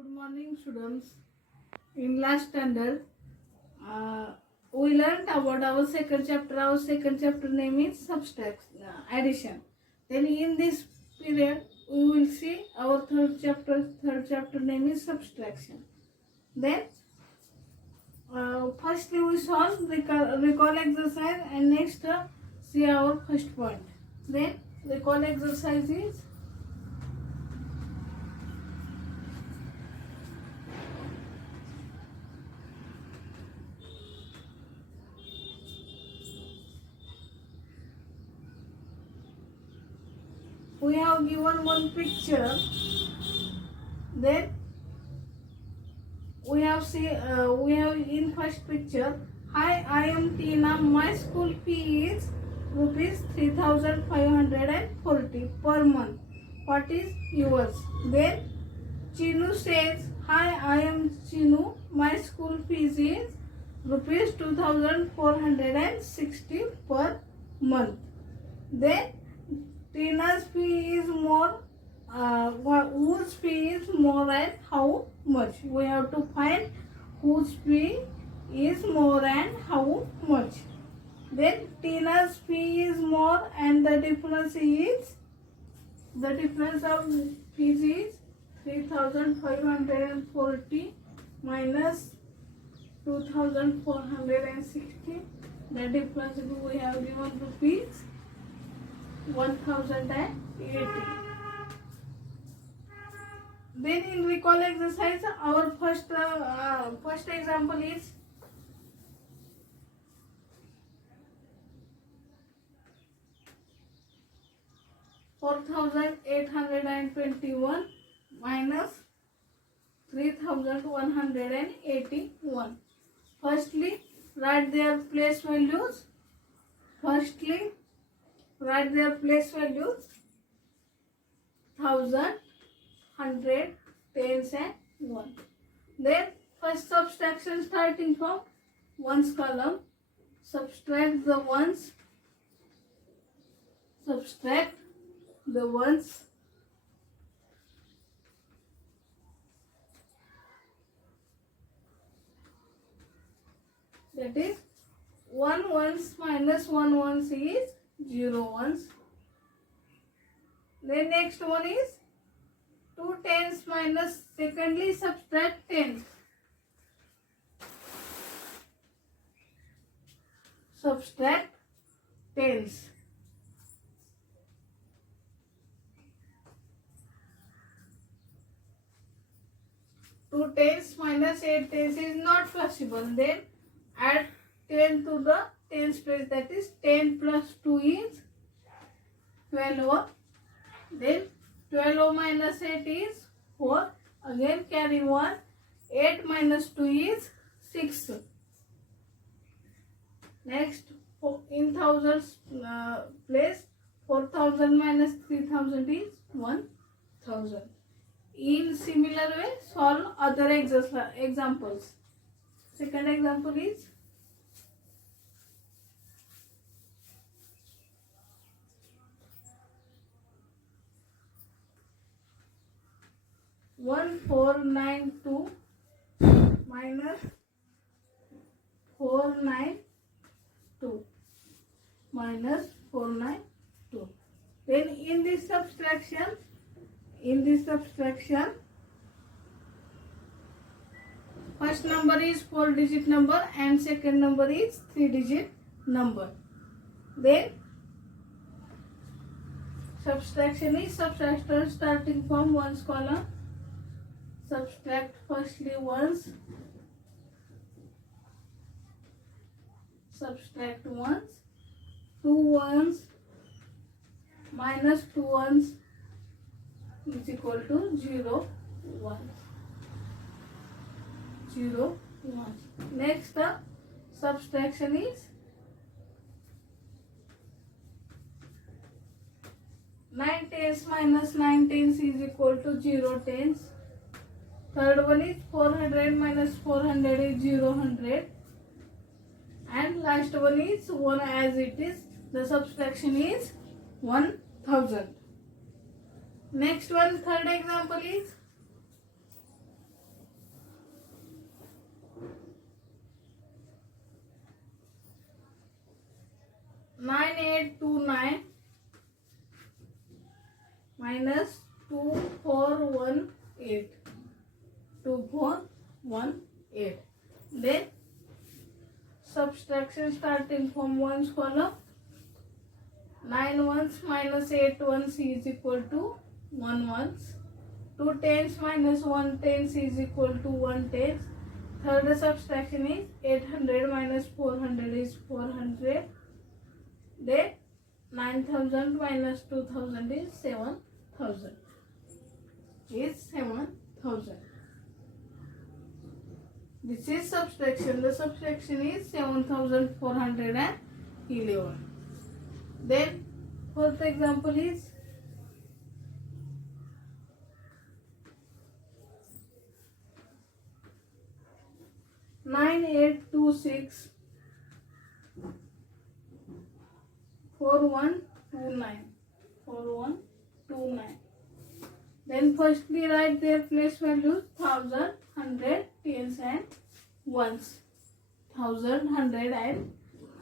Good morning, students. In last standard, we learned about our second chapter. Our second chapter name is subtraction, addition. Then in this period, we will see our third chapter. Third chapter name is subtraction. Then, firstly we solve recall exercise, and next see our first point. Then recall exercise is. We have given one picture. Then we have in first picture. Hi, I am Tina. My school fee is rupees 3,540 per month. What is yours? Then Chinu says, Hi, I am Chinu. My school fees is rupees 2,460 per month. Then Tina's fee is more. Whose fee is more and how much? We have to find whose fee is more and how much. Then Tina's fee is more, and the difference of fees is 3,540 minus 2,460. The difference we have given rupees 1,080. Then in recall exercise, our first example is $4,821 minus 3,181. Firstly, write their place values. Thousand, hundred, tens and one. Then first subtraction starting from ones column. Subtract the ones. That is 1 ones minus 1 ones is 0 ones. Then next one is 2 tens minus, secondly subtract tens. Subtract tens. Two tens minus 8 tens is not possible. Then add 10 to the tens place, that is 10 plus 2 is 12. Then 12 minus 8 is 4. Again carry 1. 8 minus 2 is 6. Next in thousands place, 4,000 minus 3,000 is 1,000. In similar way solve other examples. Second example is 1,492 minus 492 minus 492. Then in this subtraction, first number is 4-digit number and second number is 3-digit number. Then subtraction is subtraction starting from ones column. Subtract firstly ones. Subtract ones. 2 ones minus 2 ones is equal to 0 ones. 0 ones. Next subtraction is 9 tens minus 9 tens is equal to 0 tens. Third one is 400 minus 400 is 0 hundred. And last one is 1 as it is. The subtraction is 1,000. Next one, third example is 8. 2418. Then subtraction starting from ones column. 9 ones minus 8 ones is equal to 1 ones. 2 tens minus 1 tens is equal to 1 tens. Third subtraction is 800 minus 400 is 400. Then 9000 minus 2000 is 7000. Is 7000. This is subtraction. The subtraction is 7411. Then fourth example is 9826 4129. 4129. Then firstly write their place values 1000, 100, tens and ones. 1000, 100 and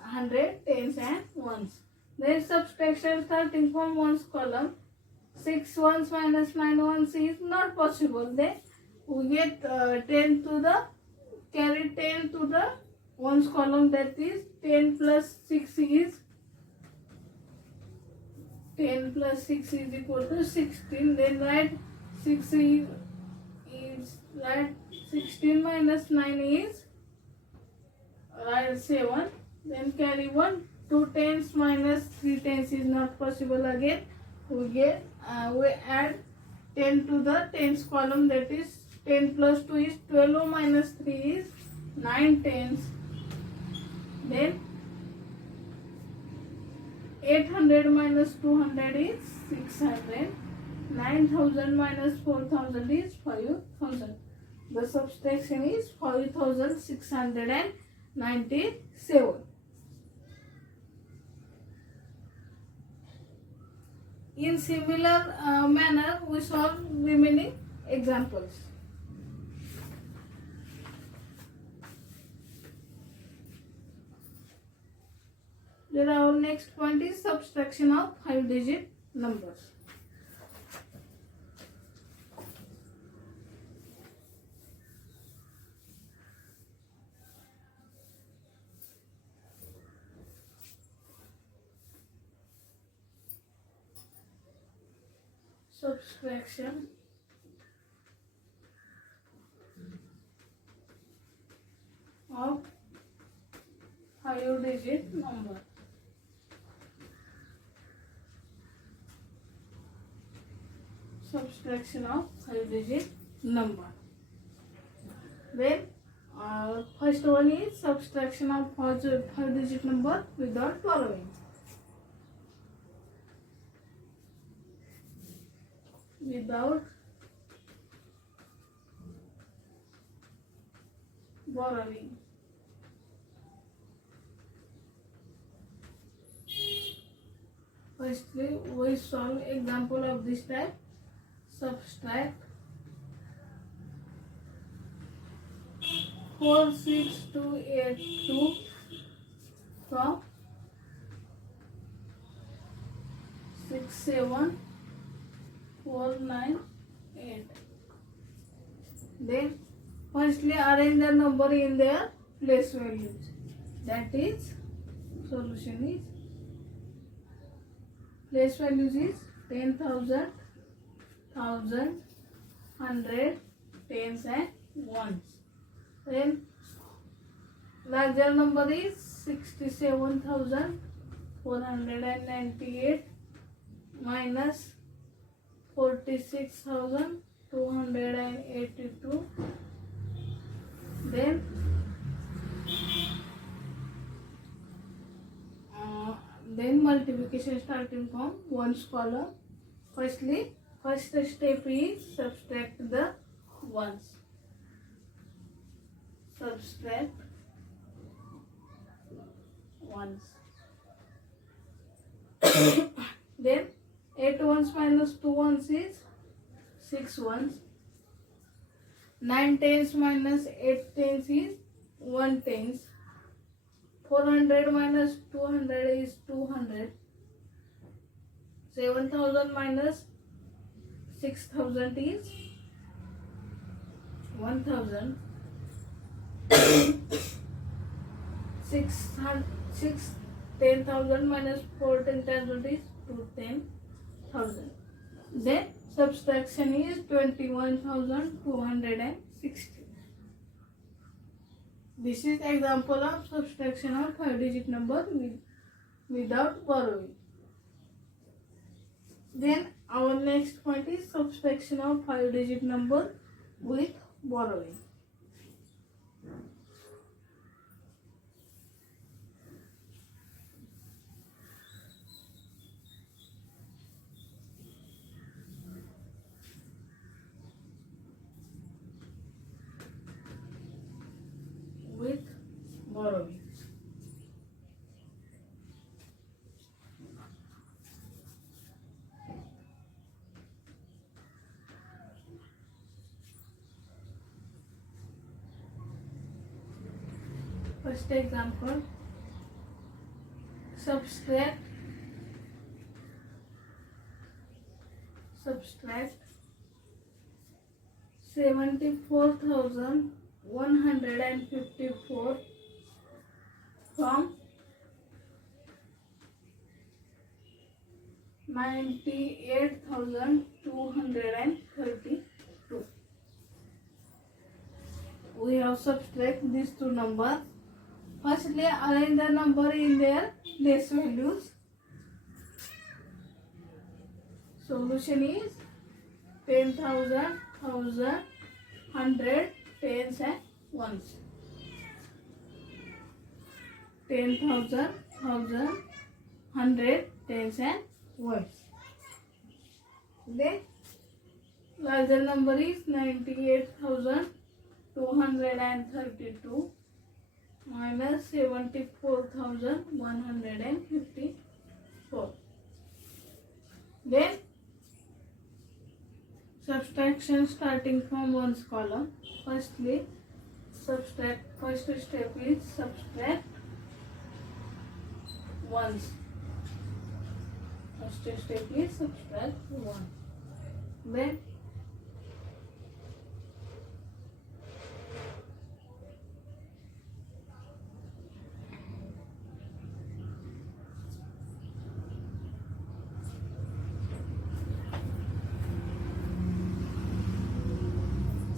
100, tens and ones. Then subtraction starting from ones column. 6 ones minus 9 ones is not possible. Then we get 10 to the, carry 10 to the ones column, that is 10 plus 6 is 10 plus 6 is equal to 16. Then write 6 is write 16 minus 9 is write 7. Then carry 1. 2 tens minus 3 tens is not possible again. We get we add 10 to the tens column, that is 10 plus 2 is 12 minus 3 is 9 tens. Then 800 minus 200 is 600. 9000 minus 4000 is 5000. The subtraction is 5697. In similar manner, we solve remaining examples. Then our next point is subtraction of 5-digit numbers. Subtraction of 5-digit number. Subtraction of 5-digit number. Then first one is subtraction of 5-digit number without borrowing. Without borrowing. Firstly, we solve example of this type. Subtract 46282 from 67498. Then firstly arrange the number in their place values. That is, solution is, place values is 10,000, 1000, 100, tens and ones. Then larger number is 67,498 minus 46,282. Then multiplication starting from ones column. Firstly, first step is subtract the ones. Subtract ones. Then 8 ones minus 2 ones is 6 ones. 9 tens minus 8 tens is 1 tens. 400 minus 200 is 200. 7,000 minus 6,000 is 1000. 10,000 minus 14,000 is 10,000. Then subtraction is 21,260. This is example of subtraction of 5-digit number without borrowing. Then our next point is subtraction of 5-digit number with borrowing. First example, subtract 74,154 from 98,232. We have subtract these two numbers. Firstly, arrange the number in their place values. Solution is 10,000, 1,000, 100, tens and ones. 10,000, 1,000, 100, tens and ones. Then larger number is 98,232 minus 74,154. Then subtraction starting from ones column. Firstly, subtract. First step is subtract ones. First step is subtract 1. Then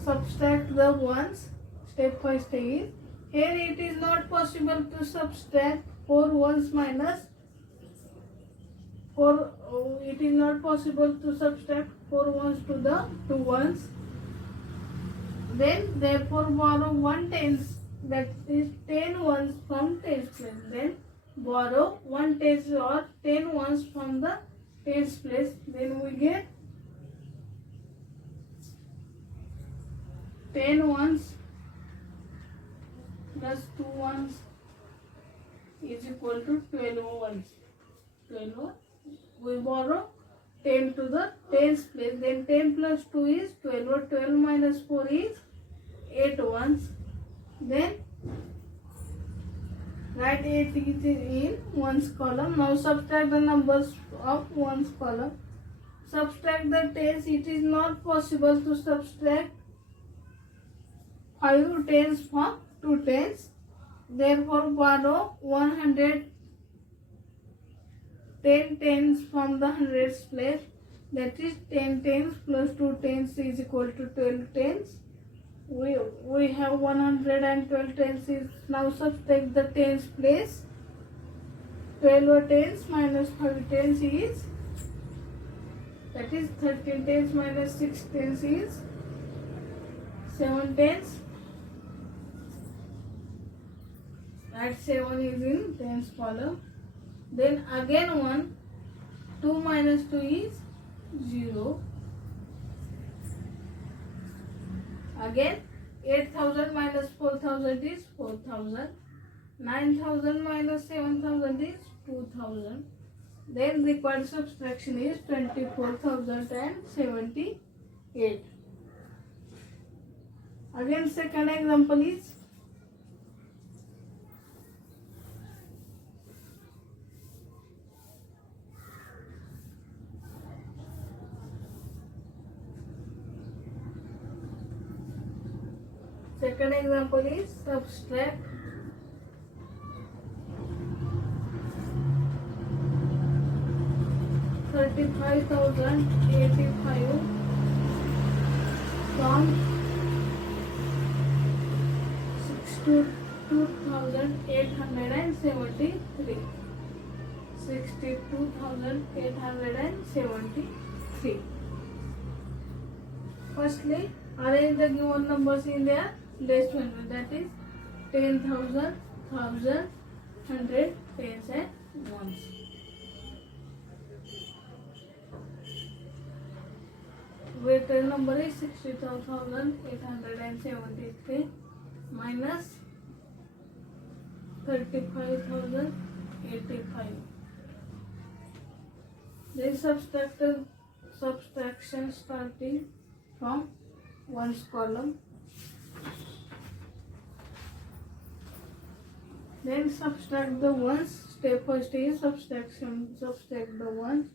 subtract the ones. Step first is, here it is not possible to subtract 4 ones minus 4. It is not possible to subtract 4 ones to the 2 ones. Then therefore borrow 1 tens, that is 10 ones from tens place. Then borrow 1 tens or 10 ones from the tens place. Then we get 10 ones plus 2 ones is equal to 12 ones. 12. We borrow 10 to the tens place. Then 10 plus 2 is 12. 12 minus 4 is 8 ones. Then write 8 is in ones column. Now subtract the numbers of ones column. Subtract the tens. It is not possible to subtract 5 tens from 2 tens. Therefore borrow 110 tens from the hundreds place. That is 10 tens plus 2 tens is equal to 12 tens. We have 112 tens. Now subtract the tens place. 12 tens minus 5 tens is, that is 13 tens minus 6 tens is 7 tens. That 7 is in tens column. Then again 1. 2 minus 2 is 0. Again 8,000 minus 4,000 is 4,000. 9,000 minus 7,000 is 2,000. Then required subtraction is 24,078. Again second example is Second example is subtract 35,085 from 62,873. 62,873. Firstly, arrange the given numbers in their less value, that is 10,000, 1,000, 100, tens and ones. Greater number is 62,873 minus 35,085. Then subtraction starting from ones column. Then subtract the ones. Step first is subtraction. Subtract the ones.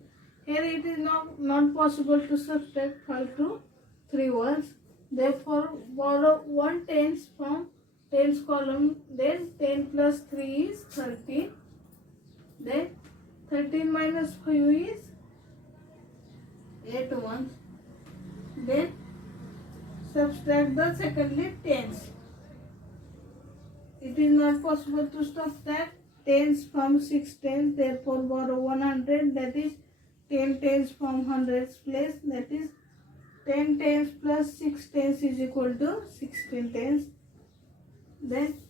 Here it is not possible to subtract 5 to 3 ones. Therefore, borrow 1 tens from tens column. Then 10 plus 3 is 13. Then 13 minus 5 is 8 ones. Then subtract the secondly tens. It is not possible to subtract tens from 6 tens. Therefore, borrow 100. That is 10 tens from hundreds place. That is 10 tens plus 6 tens is equal to 16 tens. Then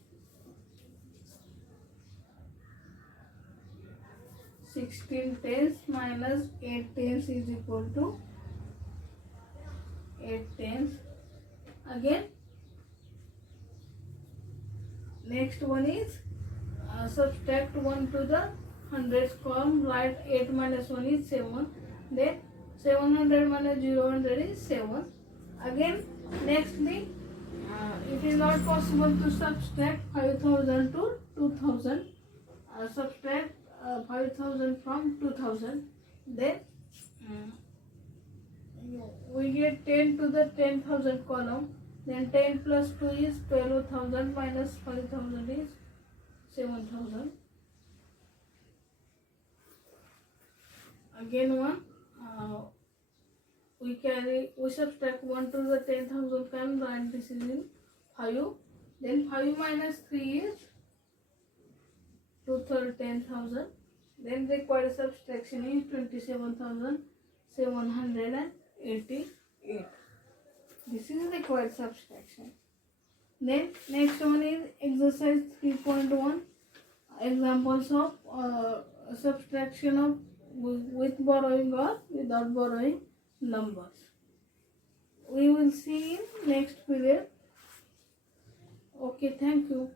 16 tens minus 8 tens is equal to 8 tens. Again, next one is subtract 1 to the hundreds column. Write 8 minus 1 is 7. Then 700 minus 0 is 7. Again, nextly, it is not possible to subtract 5,000 to 2,000. Subtract 5,000 from 2,000. Then we get 10 to the 10,000 column. Then 10 plus 2 is 12,000 minus 5,000 is 7,000. Again one, we subtract 1 to the 10,000 column, and this is in 5. Then 5 minus 3 is 2/3 10,000. Then required subtraction is 27,788. This is required subtraction. Then next one is exercise 3.1. Examples of subtraction of with borrowing or without borrowing numbers. We will see in next period. Okay, thank you.